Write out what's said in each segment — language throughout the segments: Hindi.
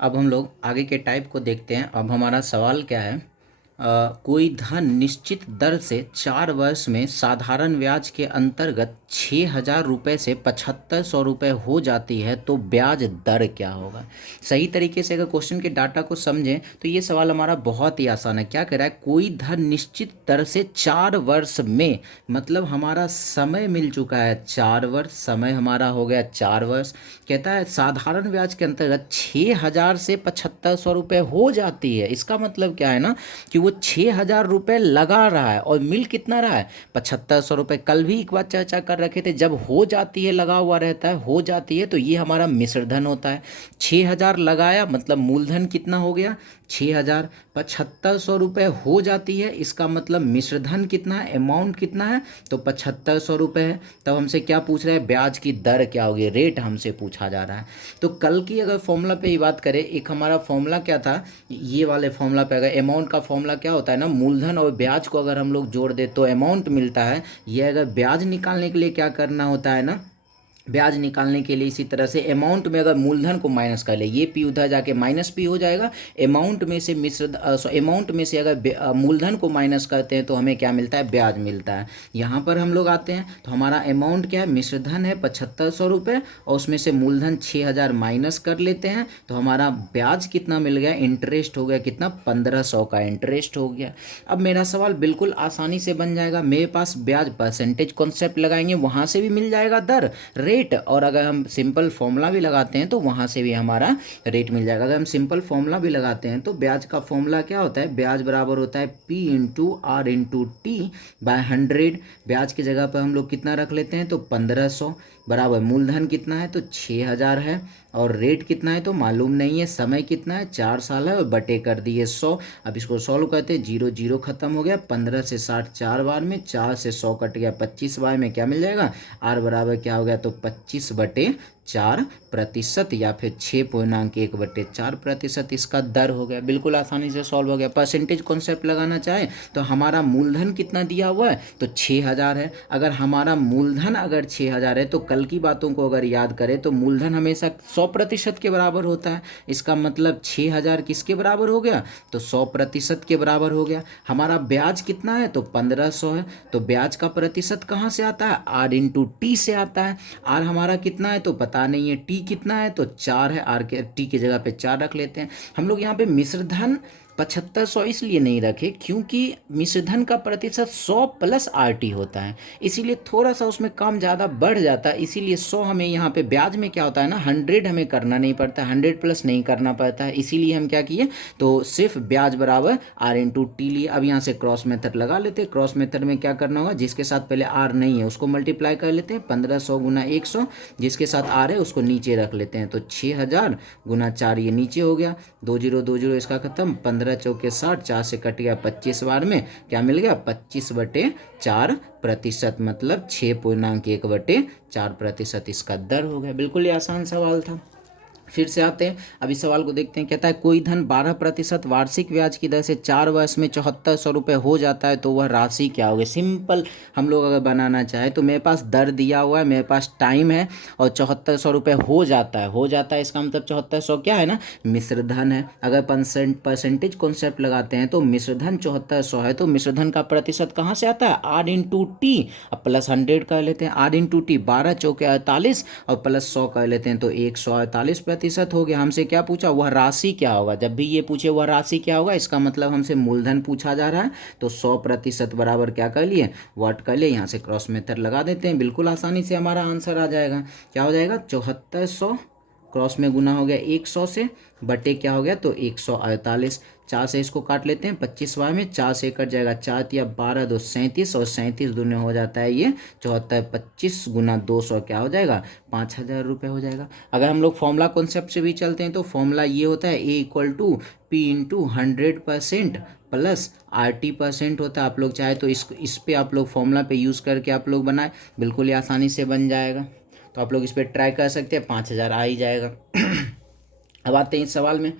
अब हम लोग आगे के टाइप को देखते हैं। अब हमारा सवाल क्या है, कोई धन निश्चित दर से 4 वर्ष में साधारण ब्याज के अंतर्गत 6,000 रुपये से 7,500 रुपये हो जाती है तो ब्याज दर क्या होगा। सही तरीके से अगर क्वेश्चन के डाटा को समझें तो ये सवाल हमारा बहुत ही आसान है। क्या कह रहा है, कोई धन निश्चित दर से 4 वर्ष में, मतलब हमारा समय मिल चुका है 4 वर्ष, समय हमारा हो गया 4 वर्ष। कहता है साधारण ब्याज के अंतर्गत 6,000 से 7,500 रुपये हो जाती है। इसका मतलब क्या है ना कि वो 6,000 रुपये लगा रहा है और मिल कितना रहा है 7,500 रुपये। कल भी एक बार चर्चा कर रखे थे, जब हो जाती है लगा हुआ रहता है, हो जाती है तो ये हमारा मिश्रधन होता है। 6,000 लगाया मतलब मूलधन कितना हो गया 6,000, 7,500 रुपये हो जाती है, इसका मतलब मिश्रधन कितना है, अमाउंट कितना है तो 7,500 रुपये है। तब हमसे क्या पूछ रहे हैं, ब्याज की दर क्या होगी, रेट हमसे पूछा जा रहा है। तो कल की अगर फॉर्मूला पे ही बात करें, एक हमारा फॉर्मूला क्या था, ये वाले फॉर्मूला पे अगर अमाउंट का फॉर्मूला क्या होता है ना, मूलधन और ब्याज को अगर हम लोग जोड़ दे तो अमाउंट मिलता है। ये अगर ब्याज निकालने के लिए क्या करना होता है ना, ब्याज निकालने के लिए इसी तरह से अमाउंट में अगर मूलधन को माइनस कर ले, ये पी उधर जाके माइनस पी हो जाएगा। अमाउंट में से अमाउंट में से अगर मूलधन को माइनस करते हैं तो हमें क्या मिलता है, ब्याज मिलता है। यहाँ पर हम लोग आते हैं तो हमारा अमाउंट क्या है, मिश्रधन है 7,500 रुपये और उसमें से मूलधन 6,000 माइनस कर लेते हैं तो हमारा ब्याज कितना मिल गया, इंटरेस्ट हो गया कितना, 1,500 का इंटरेस्ट हो गया। अब मेरा सवाल बिल्कुल आसानी से बन जाएगा, मेरे पास ब्याज परसेंटेज कॉन्सेप्ट लगाएंगे वहाँ से भी मिल जाएगा दर, रेट, और अगर हम सिंपल फॉर्मूला भी लगाते हैं तो वहाँ से भी हमारा रेट मिल जाएगा। अगर हम सिंपल फॉर्मूला भी लगाते हैं तो ब्याज का फॉर्मूला क्या होता है, ब्याज बराबर होता है P into R into T by 100। ब्याज की जगह पर हम लोग कितना रख लेते हैं तो 1,500 बराबर मूलधन कितना है तो 6,000 है और रेट कितना है तो मालूम नहीं है, समय कितना है 4 साल है और बटे कर दिए 100। अब इसको सॉल्व करते हैं, 0 0 खत्म हो गया, 15 से 60 4 बार में, 4 से 100 कट गया 25 बार में, क्या मिल जाएगा आर बराबर क्या हो गया तो 25/4% या फिर 6.1/4% इसका दर हो गया। बिल्कुल आसानी से सॉल्व हो गया। परसेंटेज कॉन्सेप्ट लगाना चाहे तो हमारा मूलधन कितना दिया हुआ है तो 6,000 है। अगर हमारा मूलधन अगर 6,000 है तो कल की बातों को अगर याद करें तो मूलधन हमेशा 100% के बराबर होता है। इसका मतलब 6,000 किसके बराबर हो गया तो 100% के बराबर हो गया। हमारा ब्याज कितना है तो 1,500 है, तो ब्याज का प्रतिशत कहाँ से आता है, आर इंटू टी से आता है। आर हमारा कितना है तो पता नहीं है, टी कितना है तो 4 है, आर के टी की जगह पे 4 रख लेते हैं। हम लोग यहाँ पे मिश्रधन 7,500 इसलिए नहीं रखे क्योंकि मिश्रधन का प्रतिशत 100 प्लस आर टी होता है, इसीलिए थोड़ा सा उसमें कम ज़्यादा बढ़ जाता है। इसीलिए 100 हमें यहाँ पे ब्याज में क्या होता है ना 100 हमें करना नहीं पड़ता, 100 प्लस नहीं करना पड़ता है, इसीलिए हम क्या किए तो सिर्फ ब्याज बराबर आर इंटू टी लिए। अब यहाँ से क्रॉस मेथड लगा लेते हैं। क्रॉस मेथड में क्या करना होगा, जिसके साथ पहले आर नहीं है उसको मल्टीप्लाई कर लेते हैं, 1,500 गुना 100, जिसके साथ आर है उसको नीचे रख लेते हैं तो 6,000 गुना 4 ये नीचे हो गया, 2 0 2 0 इसका खत्म, 15 चौके 60, 4 से कट गया 25 बार में, क्या मिल गया 25/4%, मतलब 6.1/4% इसका दर हो गया। बिल्कुल ही आसान सवाल था। फिर से आते हैं, अभी सवाल को देखते हैं। कहता है कोई धन 12% वार्षिक ब्याज की दर से 4 वर्ष में 7,400 रुपये हो जाता है तो वह राशि क्या होगी। सिंपल हम लोग अगर बनाना चाहे तो मेरे पास दर दिया हुआ है, मेरे पास टाइम है और 7,400 रुपये हो जाता है, हो जाता है इसका मतलब 7,400 क्या है ना मिश्रधन है। अगर परसेंटेज कॉन्सेप्ट लगाते हैं तो मिश्रधन 7,400 है तो मिश्रधन का प्रतिशत कहाँ से आता है, आर इंटू टी, अब प्लस 100 कर लेते हैं, आर इंटू टी 12 चौके 48 और प्लस 100 कर लेते हैं तो 148% हो गया। हमसे क्या पूछा, वह राशि क्या होगा। जब भी ये पूछे वह राशि क्या होगा, इसका मतलब हमसे मूलधन पूछा जा रहा है तो 100% बराबर क्या कर लिए व्हाट कर लिए, यहाँ से क्रॉस मेथड लगा देते हैं, बिल्कुल आसानी से हमारा आंसर आ जाएगा। क्या हो जाएगा 7,400 क्रॉस में गुना हो गया 100 से, बटे क्या हो गया तो 148, 4 से इसको काट लेते हैं 25 बार में, 4 से कट जाएगा 4 या 12 2 37 और 37 दूने हो जाता है ये 74, 25 गुना 200 क्या हो जाएगा 5,000 रुपये हो जाएगा। अगर हम लोग फॉर्मूला कॉन्सेप्ट से भी चलते हैं तो फॉर्मूला ये होता है A equal to P into 100% plus R T percent होता है। आप लोग चाहे तो इस पे आप लोग फॉर्मूला पे यूज़ करके आप लोग बनाए, बिल्कुल ही आसानी से बन जाएगा। तो आप लोग इस पर ट्राई कर सकते हैं, 5,000 आ ही जाएगा। अब आते हैं इस सवाल में।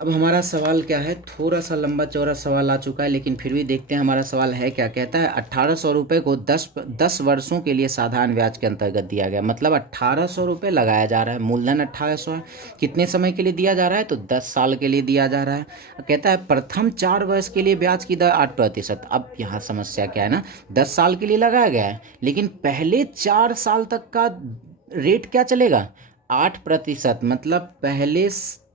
अब हमारा सवाल क्या है, थोड़ा सा लंबा चौड़ा सवाल आ चुका है, लेकिन फिर भी देखते हैं हमारा सवाल है क्या। कहता है 1800 रुपये को 10 वर्षों के लिए साधारण ब्याज के अंतर्गत दिया गया। मतलब 1800 रुपये लगाया जा रहा है, मूलधन 1800 है। कितने समय के लिए दिया जा रहा है, तो 10 साल के लिए दिया जा रहा है। कहता है प्रथम 4 वर्ष के लिए ब्याज की दर 8%। अब यहाँ समस्या क्या है ना, 10 साल के लिए लगाया गया है, लेकिन पहले 4 साल तक का रेट क्या चलेगा, 8%। मतलब पहले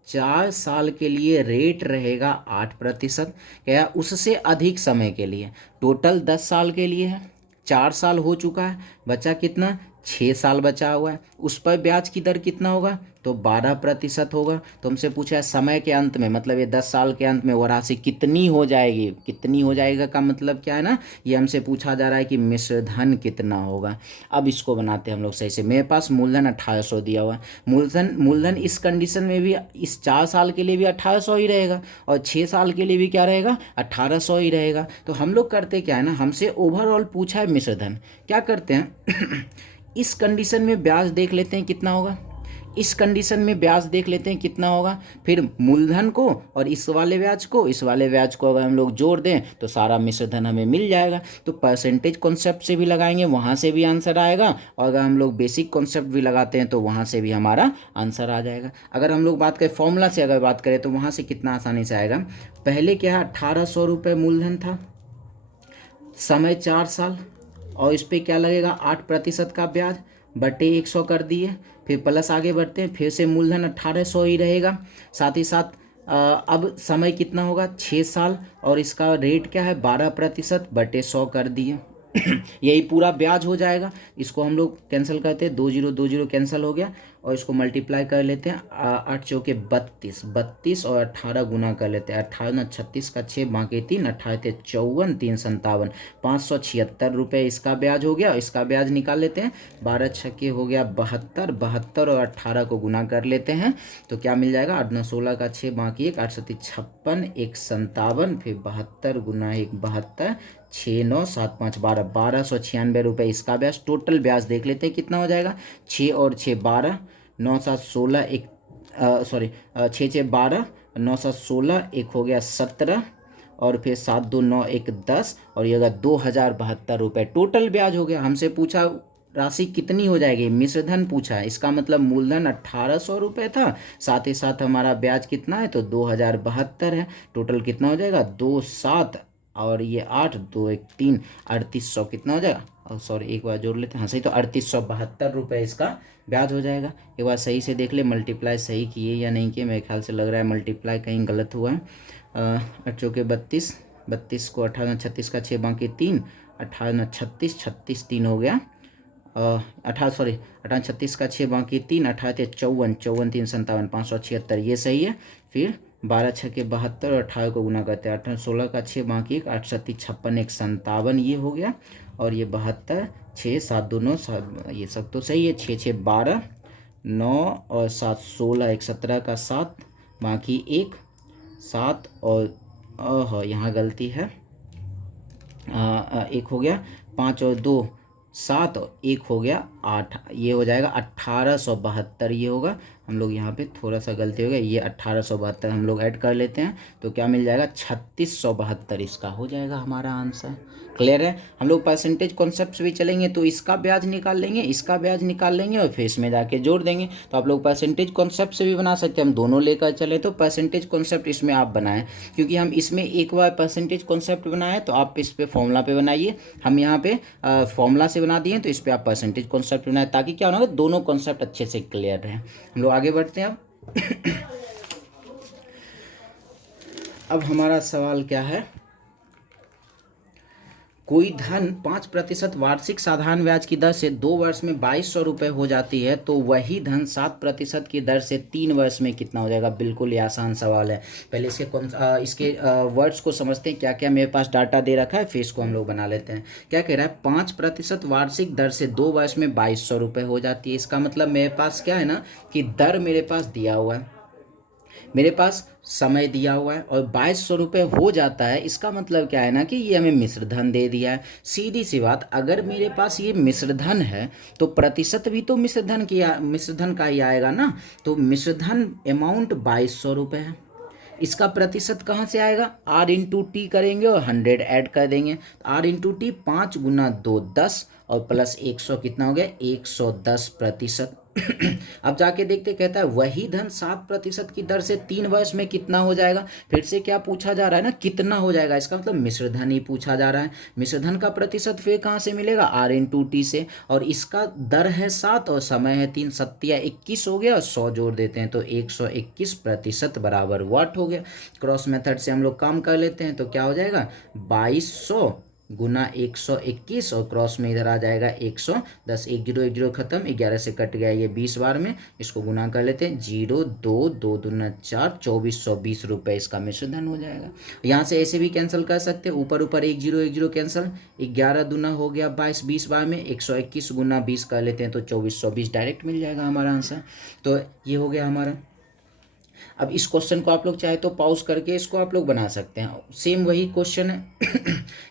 4 साल के लिए रेट रहेगा 8%। क्या, उससे अधिक समय के लिए, टोटल 10 साल के लिए है, 4 साल हो चुका है, बचा कितना, 6 साल बचा हुआ है। उस पर ब्याज की दर कितना होगा, तो 12% होगा। तो हमसे पूछा है समय के अंत में, मतलब ये 10 साल के अंत में वो राशि कितनी हो जाएगी। कितनी हो जाएगा का मतलब क्या है ना, ये हमसे पूछा जा रहा है कि मिश्र धन कितना होगा। अब इसको बनाते हैं हम लोग सही से। मेरे पास मूलधन 1800 दिया हुआ है। मूलधन इस कंडीशन में भी, इस 4 साल के लिए भी 1800 ही रहेगा, और 6 साल के लिए भी क्या रहेगा, 1800 ही रहेगा। तो हम लोग करते क्या है ना, हमसे ओवरऑल पूछा है मिश्र धन, क्या करते हैं इस कंडीशन में ब्याज देख लेते हैं कितना होगा। इस कंडीशन में ब्याज देख लेते हैं कितना होगा, फिर मूलधन को और इस वाले ब्याज को अगर हम लोग जोड़ दें तो सारा मिश्रधन हमें मिल जाएगा। तो परसेंटेज कॉन्सेप्ट से भी लगाएंगे, वहाँ से भी आंसर आएगा, और अगर हम लोग बेसिक कॉन्सेप्ट भी लगाते हैं तो वहाँ से भी हमारा आंसर आ जाएगा। अगर हम लोग बात करें फॉर्मूला से, अगर बात करें तो वहाँ से कितना आसानी से आएगा। पहले क्या है, 1800 रुपये मूलधन था, समय 4 साल, और इस पर क्या लगेगा, 8% का ब्याज, बटे 100 कर दिए। फिर प्लस आगे बढ़ते हैं, फिर से मूलधन 1800 ही रहेगा। साथ ही साथ अब समय कितना होगा, 6 साल, और इसका रेट क्या है, 12% बटे 100 कर दिए। यही पूरा ब्याज हो जाएगा। इसको हम लोग कैंसिल करते हैं, 2 0 कैंसिल हो गया, और इसको मल्टीप्लाई कर लेते हैं। 8 चौके 32, 32 और 18 गुना कर लेते हैं। 18 36 का 6 बाकी 3, 18 थे 54, 3 57, 576 रुपये इसका ब्याज हो गया। और इसका ब्याज निकाल लेते हैं, 12 छक्के हो गया 72, 72 और 18 को गुना कर लेते हैं तो क्या मिल जाएगा, 8 9 16 का 6 बाकी 1, 8 7 56, 1 57, फिर 72 गुना 1 72, 6 9 7 5 12, 1296 रुपये इसका ब्याज। टोटल ब्याज देख लेते हैं कितना हो जाएगा, 6 और 6 12, 9 7 16, एक सॉरी 6 6 12, 9 7 16, एक हो गया 17, और फिर 7 2 9 1 10, और ये होगा 2072 रुपये टोटल ब्याज हो गया। हमसे पूछा राशि कितनी हो जाएगी, मिश्रधन पूछा है, इसका मतलब मूलधन 1800 रुपये था, साथ ही साथ हमारा ब्याज कितना है, तो 2072 है। टोटल कितना हो जाएगा, 2 7 और ये 8 2 1 3, 3800 कितना हो जाएगा, और सॉरी एक बार जोड़ लेते हैं, हाँ सही, तो 3872 रुपये इसका ब्याज हो जाएगा। एक बार सही से देख ले, मल्टीप्लाई सही किए या नहीं किए, मेरे ख्याल से लग रहा है मल्टीप्लाई कहीं गलत हुआ है। 8 चौके 32, 32 को 18 36 का 6 बाकी 3, 18 36, 36 3 हो गया, 18 36 का 6 बाकी 3, 18 54, 54 3 57, 576 ये सही है। फिर 12 6 के 72 और 18 को गुना करते हैं, 18 16 का 6 बाकी 1, 8 7 56, 1 57 ये हो गया, और ये 72 6 7 2 9 7, ये सब तो सही है। 6 6 12, 9 और 7 16, 1 17 का 7 बाकी 1 7, और यहाँ गलती है, एक हो गया 5 और 2 7, और एक हो गया 8, ये हो जाएगा 1872 ये होगा। हम लोग यहाँ पे थोड़ा सा गलती हो गया, ये 1872 हम लोग ऐड कर लेते हैं तो क्या मिल जाएगा, 3672 इसका हो जाएगा हमारा आंसर। क्लियर है। हम लोग परसेंटेज कॉन्सेप्ट भी चलेंगे तो इसका ब्याज निकाल लेंगे, इसका ब्याज निकाल लेंगे, और फिर इसमें जाके जोड़ देंगे। तो आप लोग परसेंटेज कॉन्सेप्ट से भी बना सकते हैं, हम दोनों लेकर चले तो परसेंटेज कॉन्सेप्ट इसमें आप बनाएं, क्योंकि हम इसमें एक बार परसेंटेज कॉन्सेप्ट बनाए तो आप इस पे फॉर्मूला पे बनाइए, हम यहाँ पे फॉर्मूला से बना दिए तो इस पर आप परसेंटेज कॉन्सेप्ट बनाए, ताकि क्या होगा, दोनों कॉन्सेप्ट अच्छे से क्लियर रहे। हम लोग आगे बढ़ते हैं। अब हमारा सवाल क्या है, कोई धन 5% वार्षिक साधारण ब्याज की दर से 2 वर्ष में 2200 रुपये हो जाती है, तो वही धन 7% की दर से 3 वर्ष में कितना हो जाएगा। बिल्कुल ये आसान सवाल है। पहले इसके वर्ड्स को समझते हैं, क्या क्या मेरे पास डाटा दे रखा है, फिर इसको हम लोग बना लेते हैं। क्या कह रहा है, 5% वार्षिक दर से 2 वर्ष में 2200 रुपये हो जाती है। इसका मतलब मेरे पास क्या है ना, कि दर मेरे पास दिया हुआ है, मेरे पास समय दिया हुआ है, और 2200 रुपये हो जाता है। इसका मतलब क्या है ना, कि ये हमें मिश्रधन दे दिया है। सीधी सी बात, अगर मेरे पास ये मिश्रधन है तो प्रतिशत भी तो मिश्रधन का ही आएगा ना। तो मिश्रधन अमाउंट 2200 रुपये है, इसका प्रतिशत कहाँ से आएगा, आर इंटू टी करेंगे और 100 ऐड कर देंगे। आर इंटू टी 5 गुना 2 10 और प्लस 100 कितना हो गया 110%। अब जाके देखते, कहता है वही धन 7% की दर से 3 वर्ष में कितना हो जाएगा। फिर से क्या पूछा जा रहा है ना, कितना हो जाएगा, इसका मतलब मिश्र धन ही पूछा जा रहा है। मिश्र धन का प्रतिशत फिर कहाँ से मिलेगा, आर इंटू टी से, और इसका दर है 7 और समय है 3, 7 या 21 हो गया और 100 जोड़ देते हैं तो 121% बराबर वाट हो गया। क्रॉस मेथड से हम लोग काम कर लेते हैं तो क्या हो जाएगा 2200 गुना 121 और क्रॉस में इधर आ जाएगा 110, 1 जीरो 1 जीरो खत्म, 11 से कट गया ये 20 बार में, इसको गुना कर लेते हैं 0 2 2 दूना 4, 2420 रुपये इसका मिश्र धन हो जाएगा। यहाँ से ऐसे भी कैंसिल कर सकते हैं, ऊपर ऊपर 1 जीरो कैंसिल, 11 दूना हो गया 22, 20 बार में 121 गुना 20 कर लेते हैं तो 2420 डायरेक्ट मिल जाएगा हमारा आंसर। तो ये हो गया हमारा। अब इस क्वेश्चन को आप लोग चाहे तो पॉज करके इसको आप लोग बना सकते हैं, सेम वही क्वेश्चन है।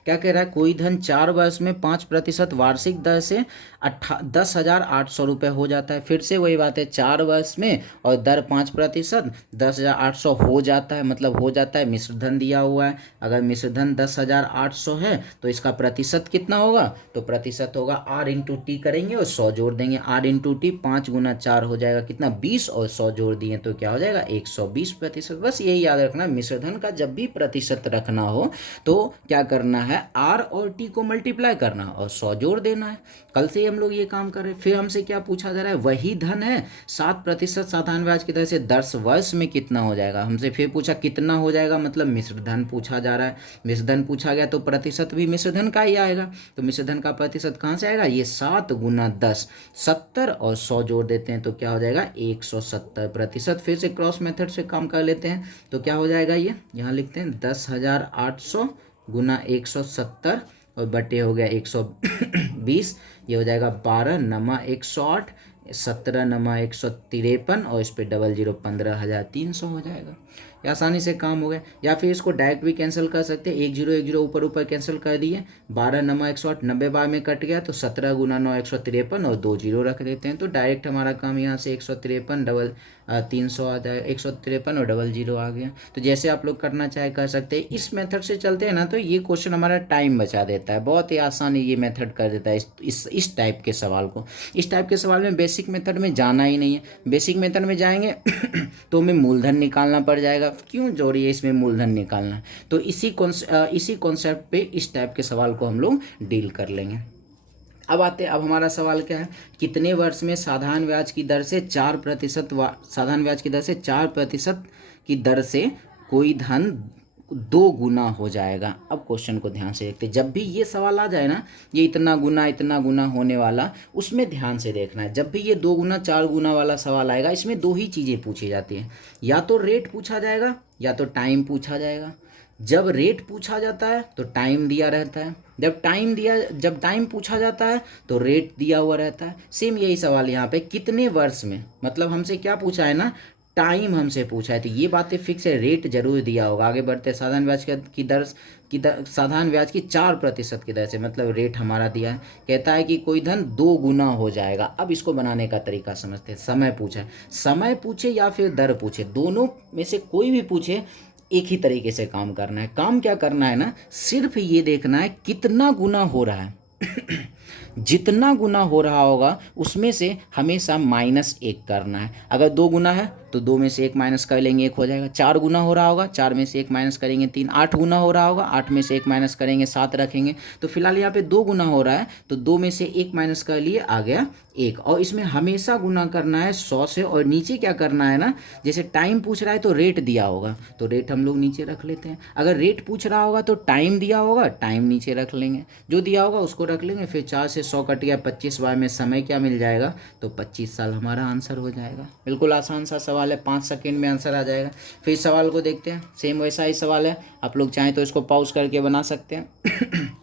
क्या कह रहा है, कोई धन 4 वर्ष में 5% वार्षिक दर से 10,800 रुपये हो जाता है। फिर से वही बात है, 4 वर्ष में और दर 5%, 10,800 हो जाता है, मतलब हो जाता है। मिश्र धन दिया हुआ है, अगर मिश्र धन 10,800 है तो इसका प्रतिशत कितना होगा, तो प्रतिशत होगा आर इंटू टी करेंगे और 100 जोड़ देंगे, आर इंटू टी 5 गुना 4 हो जाएगा कितना 20 और 100 जोड़ दिए तो क्या हो जाएगा 120%। बस यही याद रखना, मिश्र धन का जब भी प्रतिशत रखना हो तो क्या करना है, आर और टी को मल्टीप्लाई करना और 100 जोड़ देना है। कल से हम लोग ये काम कर रहे हैं। फिर हमसे क्या पूछा जा रहा है, वही धन है 7% साधारण ब्याज की दर से 10 वर्ष में कितना हो जाएगा। हमसे फिर पूछा कितना हो जाएगा, मतलब मिश्र धन पूछा जा रहा है। मिश्र धन पूछा गया तो प्रतिशत भी मिश्र धन का ही आएगा। तो मिश्र धन का प्रतिशत कहाँ से आएगा, ये 7 गुना 10 70 और 100 जोड़ देते हैं तो क्या हो जाएगा 170%। फिर से क्रॉस मेथड से काम कर लेते हैं तो क्या हो जाएगा, ये यहाँ लिखते हैं 10,800 गुना 170 और बटे हो गया 120, ये हो जाएगा 12 नमा 108, 17 नमा 153 और इस पे डबल जीरो 15,300 हो जाएगा। ये आसानी से काम हो गया। या फिर इसको डायरेक्ट भी कैंसिल कर सकते हैं, 1 जीरो 1 जीरो ऊपर ऊपर कैंसिल कर दिए, 12 नमा 108 90 बार में कट गया तो 17 गुना 9 153 और 2 जीरो रख देते हैं तो डायरेक्ट हमारा काम यहाँ से 153 डबल 300 आ जाएगा, 153 और डबल जीरो आ गया। तो जैसे आप लोग करना चाहे कर सकते हैं। इस मेथड से चलते हैं ना तो ये क्वेश्चन हमारा टाइम बचा देता है, बहुत ही आसानी ये मेथड कर देता है इस टाइप के सवाल को। इस टाइप के सवाल में बेसिक मेथड में जाना ही नहीं है, बेसिक मेथड में जाएंगे तो हमें मूलधन निकालना पड़ जाएगा। क्यों जोड़ी है इसमें मूलधन निकालना, तो इसी कॉन्सेप्ट पे इस टाइप के सवाल को हम लोग डील कर लेंगे। अब हमारा सवाल क्या है, कितने वर्ष में साधारण ब्याज की दर से 4% साधारण ब्याज की दर से 4% की दर से कोई धन 2 गुना हो जाएगा। अब क्वेश्चन को ध्यान से देखते हैं, जब भी ये सवाल आ जाए ना, ये इतना गुना होने वाला, उसमें ध्यान से देखना है। जब भी ये 2 गुना 4 गुना वाला सवाल आएगा, इसमें 2 ही चीज़ें पूछी जाती हैं, या तो रेट पूछा जाएगा या तो टाइम पूछा जाएगा। जब रेट पूछा जाता है तो टाइम दिया रहता है, जब टाइम पूछा जाता है तो रेट दिया हुआ रहता है। सेम यही सवाल यहाँ पे, कितने वर्ष में, मतलब हमसे क्या पूछा है ना, टाइम हमसे पूछा है, तो ये बातें फिक्स है, रेट जरूर दिया होगा। आगे बढ़ते साधारण ब्याज की दर साधारण ब्याज की 4% की दर से, मतलब रेट हमारा दिया है। कहता है कि कोई धन 2 गुना हो जाएगा। अब इसको बनाने का तरीका समझते हैं। समय पूछा है, समय पूछे या फिर दर पूछे, दोनों में से कोई भी पूछे, एक ही तरीके से काम करना है। काम क्या करना है ना, सिर्फ ये देखना है कितना गुना हो रहा है। जितना गुना हो रहा होगा उसमें से हमेशा -1 करना है। अगर 2 गुना है तो 2 में से 1 माइनस कर लेंगे, 1 हो जाएगा। 4 गुना हो रहा होगा, 4 में से 1 माइनस करेंगे 3। 8 गुना हो रहा होगा, 8 में से 1 माइनस करेंगे 7 रखेंगे। तो फिलहाल यहाँ पे 2 गुना हो रहा है तो 2 में से 1 माइनस कर लिए, आ गया 1। और इसमें हमेशा गुना करना है 100 से। और नीचे क्या करना है ना, जैसे टाइम पूछ रहा है तो रेट दिया होगा तो रेट हम लोग नीचे रख लेते हैं। अगर रेट पूछ रहा होगा तो टाइम दिया होगा, टाइम नीचे रख लेंगे, जो दिया होगा उसको रख लेंगे। फिर 4 से 100 कट गया, 25 बार में समय क्या मिल जाएगा, तो 25 साल हमारा आंसर हो जाएगा। बिल्कुल आसान सा सवाल है, 5 सेकेंड में आंसर आ जाएगा। फिर सवाल को देखते हैं, सेम वैसा ही सवाल है, आप लोग चाहें तो इसको पॉज करके बना सकते हैं।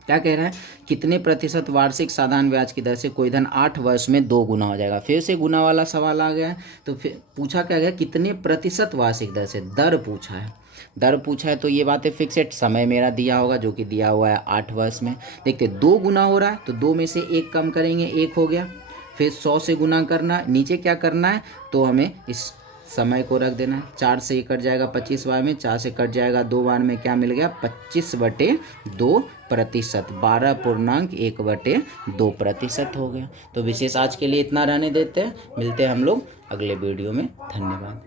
क्या कह रहा है, कितने प्रतिशत वार्षिक साधारण ब्याज की दर से कोई धन 8 वर्ष में 2 गुना हो जाएगा। फिर से गुना वाला सवाल आ गया है। तो फिर पूछा क्या गया, कितने प्रतिशत वार्षिक दर से, दर पूछा है। दर पूछा है तो ये बातें फिक्स है। समय मेरा दिया होगा जो कि दिया हुआ है 8 वर्ष में। देखते 2 गुना हो रहा है तो 2 में से 1 कम करेंगे, 1 हो गया। फिर 100 से गुना करना, नीचे क्या करना है, तो हमें इस समय को रख देना है। 4 से ये कट जाएगा 25 बार में, 4 से कट जाएगा 2 बार में, क्या मिल गया 25/2%, 12.1/2% हो गया। तो विशेष आज के लिए इतना रहने देते हैं, मिलते हैं हम लोग अगले वीडियो में। धन्यवाद।